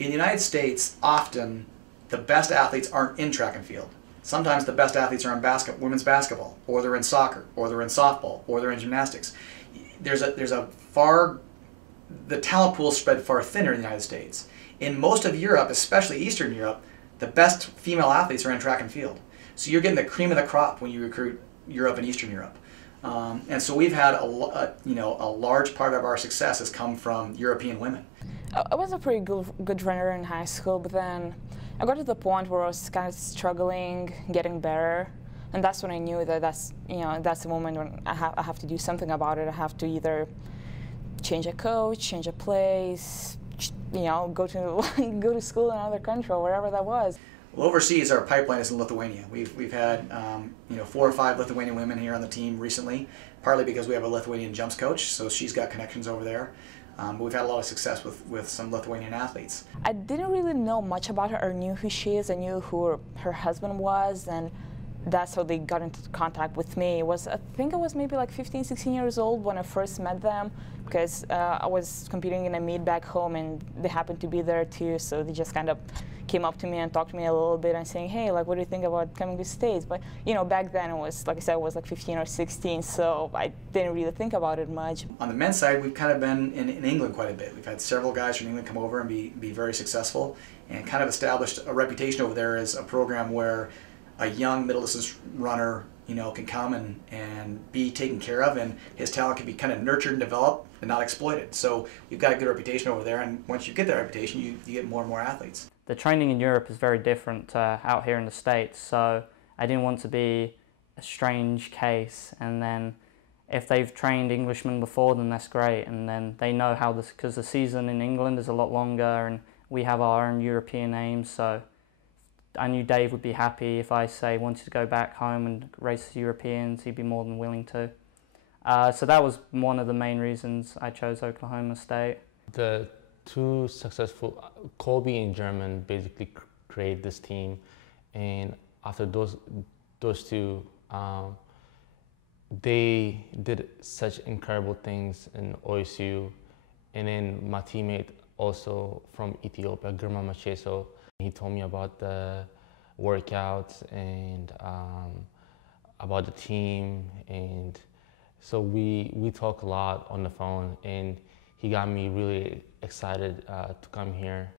In the United States, often the best athletes aren't in track and field. Sometimes the best athletes are in women's basketball, or they're in soccer, or they're in softball, or they're in gymnastics. The talent pool is spread far thinner in the United States. In most of Europe, especially Eastern Europe, the best female athletes are in track and field. So you're getting the cream of the crop when you recruit Europe and Eastern Europe. And so we've had a large part of our success has come from European women. I was a pretty good runner in high school, but then I got to the point where I was kind of struggling, getting better, and that's when I knew that that's the moment when I have to do something about it. I have to either change a coach, change a place, go to school in another country or wherever that was. Well, overseas, our pipeline is in Lithuania. We've had 4 or 5 Lithuanian women here on the team recently, partly because we have a Lithuanian jumps coach, so she's got connections over there. But we've had a lot of success with some Lithuanian athletes. I didn't really know much about her. I knew who she is. I knew who her husband was, and that's how they got into contact with me. I think I was maybe like 15, 16 years old when I first met them, because I was competing in a meet back home, and they happened to be there too. So they just kind of came up to me and talked to me a little bit and saying, hey, like, what do you think about coming to the States? But back then it was, like I said, I was like 15 or 16, so I didn't really think about it much. On the men's side, we've kind of been in England quite a bit. We've had several guys from England come over and be very successful, and kind of established a reputation over there as a program where a young middle distance runner can come and be taken care of, and his talent can be kind of nurtured and developed and not exploited. So we've got a good reputation over there, and once you get that reputation, you get more and more athletes. The training in Europe is very different out here in the States, so I didn't want to be a strange case. And then if they've trained Englishmen before, then that's great, and then they know how this, because the season in England is a lot longer and we have our own European aims, so I knew Dave would be happy if I wanted to go back home and race the Europeans. He'd be more than willing to. So that was one of the main reasons I chose Oklahoma State. The 2 successful, Colby and German basically created this team, and after those 2, they did such incredible things in OSU, and then my teammate also from Ethiopia, Girma Macheso, he told me about the workouts and about the team, and so we talk a lot on the phone, and he got me really excited to come here.